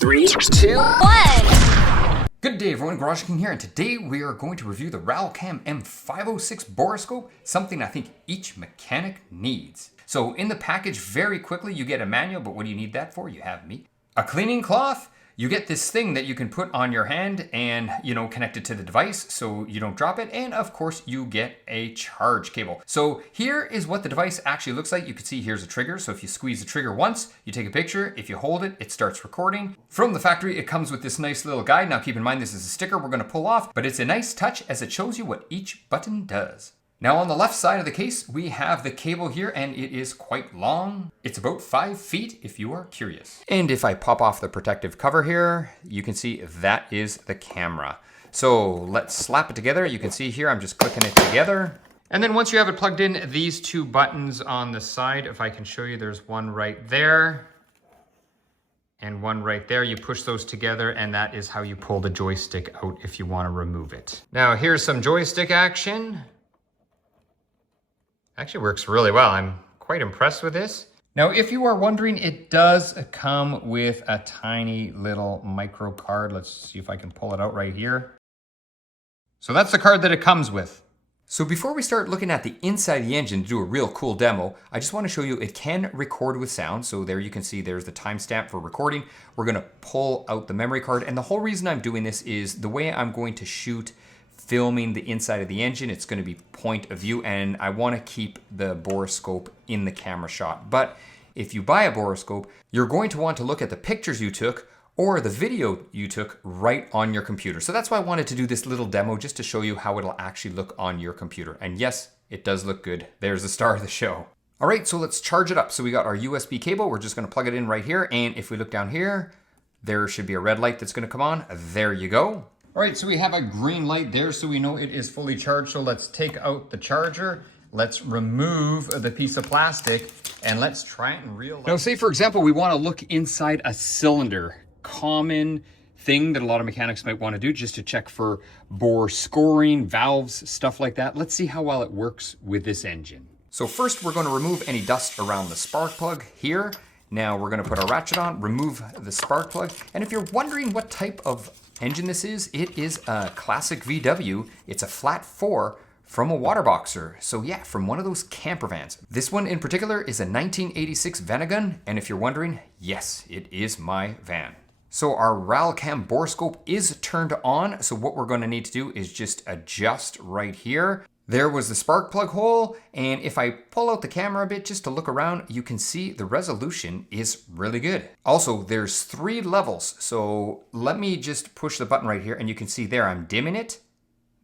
3, 2, 1. Good day everyone, GarageKing here, and today we are going to review the Ralcam M506 Borescope, something I think each mechanic needs. So in the package, very quickly, you get a manual, but what do you need that for? You have me. A cleaning cloth. You get this thing that you can put on your hand and, connect it to the device so you don't drop it. And of course, you get a charge cable. So here is what the device actually looks like. You can see here's a trigger. So if you squeeze the trigger once, you take a picture. If you hold it, it starts recording. From the factory, it comes with this nice little guide. Now keep in mind, this is a sticker we're gonna pull off, but it's a nice touch as it shows you what each button does. Now on the left side of the case, we have the cable here, and it is quite long. It's about 5 feet if you are curious. And if I pop off the protective cover here, you can see that is the camera. So let's slap it together. You can see here, I'm just clicking it together. And then once you have it plugged in, these two buttons on the side, if I can show you, there's one right there and one right there. You push those together, and that is how you pull the joystick out if you want to remove it. Now here's some joystick action. Actually works really well. I'm quite impressed with this. Now, if you are wondering, it does come with a tiny little micro card. Let's see if I can pull it out right here. So that's the card that it comes with. So before we start looking at the inside of the engine to do a real cool demo, I just want to show you it can record with sound. So there you can see there's the timestamp for recording. We're going to pull out the memory card. And the whole reason I'm doing this is the way I'm going to shoot filming the inside of the engine, it's going to be point of view, and I want to keep the borescope in the camera shot. But if you buy a borescope, you're going to want to look at the pictures you took or the video you took right on your computer. So that's why I wanted to do this little demo, just to show you how it'll actually look on your computer. And yes, it does look good. There's the star of the show. All right, so let's charge it up. So we got our USB cable. We're just going to plug it in right here. And if we look down here, there should be a red light that's going to come on. There you go. All right, so we have a green light there, so we know it is fully charged. So let's take out the charger. Let's remove the piece of plastic, and let's try it in real life. Now, say for example, we want to look inside a cylinder. Common thing that a lot of mechanics might want to do just to check for bore scoring, valves, stuff like that. Let's see how well it works with this engine. So first, we're going to remove any dust around the spark plug here. Now we're going to put our ratchet on, remove the spark plug. And if you're wondering what type of engine this is, it is a classic VW. It's a flat 4 from a water boxer. So yeah, from one of those camper vans. This one in particular is a 1986 Vanagon. And if you're wondering, yes, it is my van. So our Ralcam borescope is turned on. So what we're going to need to do is just adjust right here. There was the spark plug hole, and if I pull out the camera a bit just to look around, you can see the resolution is really good. Also, there's 3 levels, so let me just push the button right here, and you can see there I'm dimming it.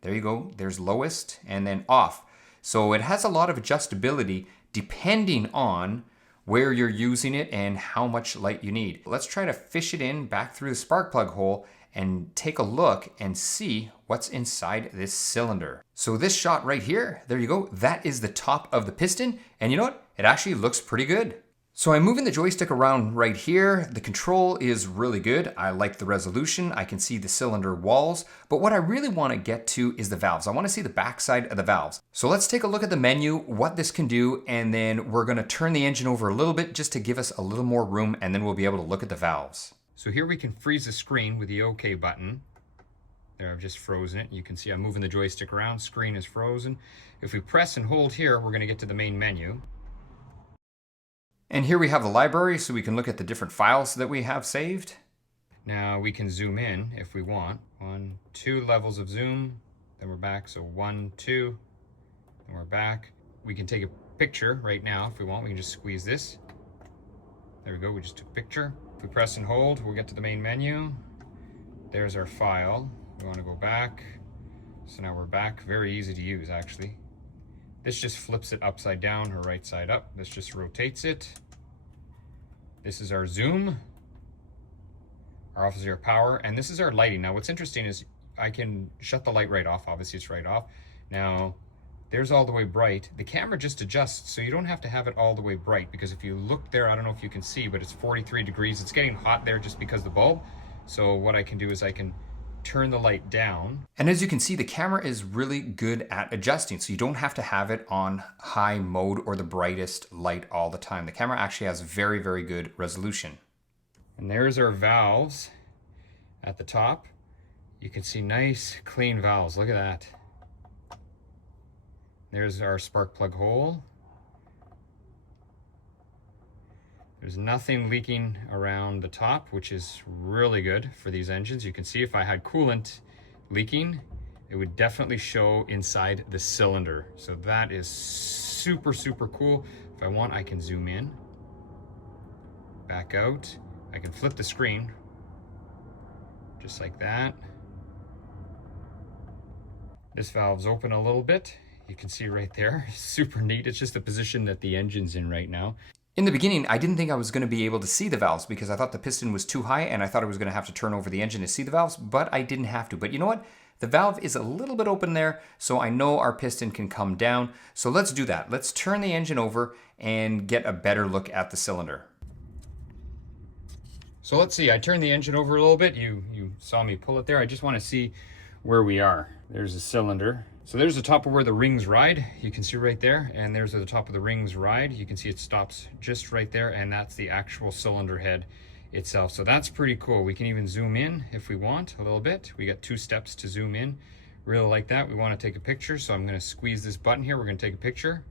There you go, there's lowest, and then off. So it has a lot of adjustability depending on where you're using it and how much light you need. Let's try to fish it in back through the spark plug hole and take a look and see what's inside this cylinder. So this shot right here, there you go, that is the top of the piston, and you know what? It actually looks pretty good. So I'm moving the joystick around right here. The control is really good. I like the resolution. I can see the cylinder walls, but what I really want to get to is the valves. I want to see the backside of the valves. So let's take a look at the menu, what this can do, and then we're going to turn the engine over a little bit just to give us a little more room, and then we'll be able to look at the valves. So here we can freeze the screen with the OK button. There, I've just frozen it. You can see I'm moving the joystick around, screen is frozen. If we press and hold here, we're gonna get to the main menu. And here we have the library, so we can look at the different files that we have saved. Now we can zoom in if we want. 1, 2 levels of zoom, then we're back. So 1, 2, and we're back. We can take a picture right now if we want. We can just squeeze this. There we go, we just took a picture. If we press and hold, we'll get to the main menu. There's our file. We want to go back. So now we're back. Very easy to use, actually. This just flips it upside down or right side up. This just rotates it. This is our zoom. Our off is our power. And this is our lighting. Now what's interesting is I can shut the light right off. Obviously it's right off. Now there's all the way bright. The camera just adjusts, so you don't have to have it all the way bright, because if you look there, I don't know if you can see, but it's 43 degrees. It's getting hot there just because of the bulb. So what I can do is I can turn the light down. And as you can see, the camera is really good at adjusting, so you don't have to have it on high mode or the brightest light all the time. The camera actually has very, very good resolution. And there's our valves at the top. You can see nice clean valves. Look at that. There's our spark plug hole. There's nothing leaking around the top, which is really good for these engines. You can see if I had coolant leaking, it would definitely show inside the cylinder. So that is super, super cool. If I want, I can zoom in, back out. I can flip the screen, just like that. This valve's open a little bit. You can see right there, super neat. It's just the position that the engine's in right now. In the beginning, I didn't think I was going to be able to see the valves because I thought the piston was too high and I thought I was going to have to turn over the engine to see the valves, but I didn't have to. But you know what? The valve is a little bit open there, so I know our piston can come down. So let's do that. Let's turn the engine over and get a better look at the cylinder. So let's see, I turned the engine over a little bit. You saw me pull it there. I just want to see where we are. There's a cylinder. So there's the top of where the rings ride. You can see right there. And there's where the top of the rings ride. You can see it stops just right there. And that's the actual cylinder head itself. So that's pretty cool. We can even zoom in if we want a little bit. We got 2 steps to zoom in. Really like that. We want to take a picture. So I'm going to squeeze this button here. We're going to take a picture.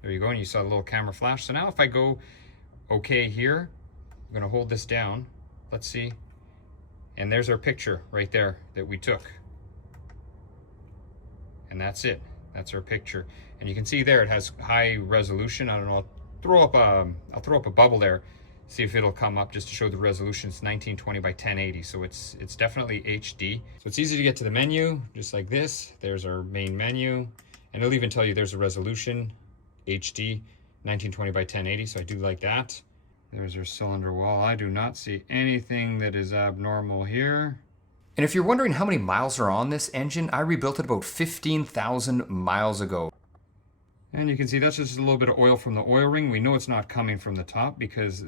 There you go. And you saw the little camera flash. So now if I go okay here, I'm going to hold this down. Let's see. And there's our picture right there that we took. And that's it. That's our picture. And you can see there it has high resolution. I don't know. I'll throw up a bubble there. See if it'll come up just to show the resolution. It's 1920 by 1080, so it's definitely HD. So it's easy to get to the menu, just like this. There's our main menu, and it'll even tell you there's a resolution, HD, 1920 by 1080. So I do like that. There's our cylinder wall. I do not see anything that is abnormal here. And if you're wondering how many miles are on this engine, I rebuilt it about 15,000 miles ago. And you can see that's just a little bit of oil from the oil ring. We know it's not coming from the top because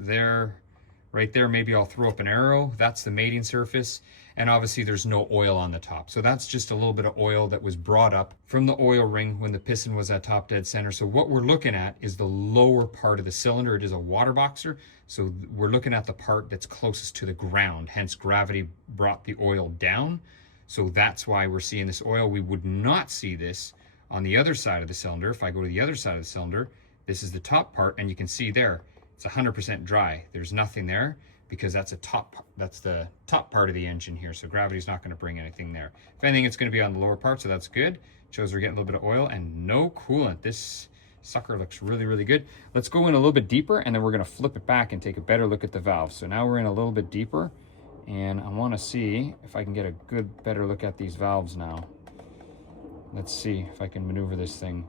right there, maybe I'll throw up an arrow. That's the mating surface. And obviously there's no oil on the top. So that's just a little bit of oil that was brought up from the oil ring when the piston was at top dead center. So what we're looking at is the lower part of the cylinder. It is a water boxer. So we're looking at the part that's closest to the ground. Hence gravity brought the oil down. So that's why we're seeing this oil. We would not see this on the other side of the cylinder. If I go to the other side of the cylinder, this is the top part, and you can see there, it's 100% dry. There's nothing there because that's the top part of the engine here. So gravity's not going to bring anything there. If anything, it's going to be on the lower part, so that's good. It shows we're getting a little bit of oil and no coolant. This sucker looks really, really good. Let's go in a little bit deeper, and then we're going to flip it back and take a better look at the valves. So now we're in a little bit deeper, and I want to see if I can get a better look at these valves now. Let's see if I can maneuver this thing.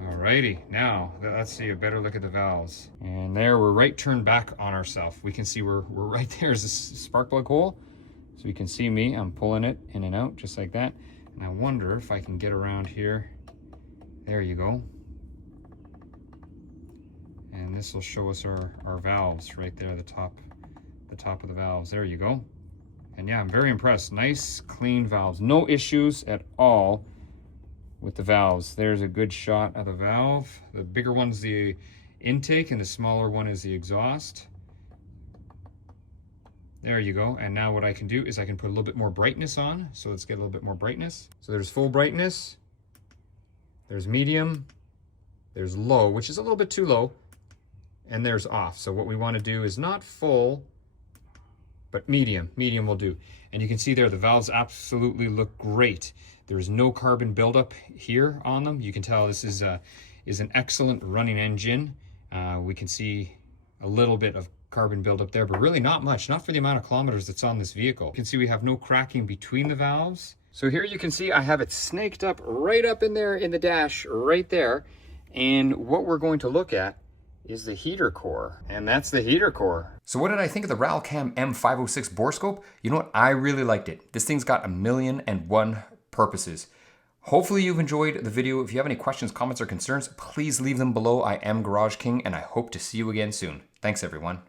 Alrighty, now let's see a better look at the valves. And there, we're right turned back on ourselves. We can see we're right there is a spark plug hole. So you can see me, I'm pulling it in and out just like that. And I wonder if I can get around here. There you go. And this will show us our valves right there, the top of the valves. There you go. And yeah, I'm very impressed. Nice, clean valves. No issues at all with the valves. There's a good shot of the valve. The bigger one's the intake and the smaller one is the exhaust. There you go. And now what I can do is I can put a little bit more brightness on. So let's get a little bit more brightness. So there's full brightness. There's medium. There's low, which is a little bit too low. And there's off. So what we want to do is not full, but medium will do. And you can see there, the valves absolutely look great. There's no carbon buildup here on them. You can tell this is an excellent running engine. We can see a little bit of carbon buildup there, but really not much, not for the amount of kilometers that's on this vehicle. You can see we have no cracking between the valves. So here you can see I have it snaked up right up in there in the dash right there. And what we're going to look at is the heater core, and that's the heater core. So what did I think of the Ralcam M506 Borescope? You know what? I really liked it. This thing's got 1,000,001 purposes. Hopefully you've enjoyed the video. If you have any questions, comments, or concerns, please leave them below. I am GarageKing, and I hope to see you again soon. Thanks, everyone.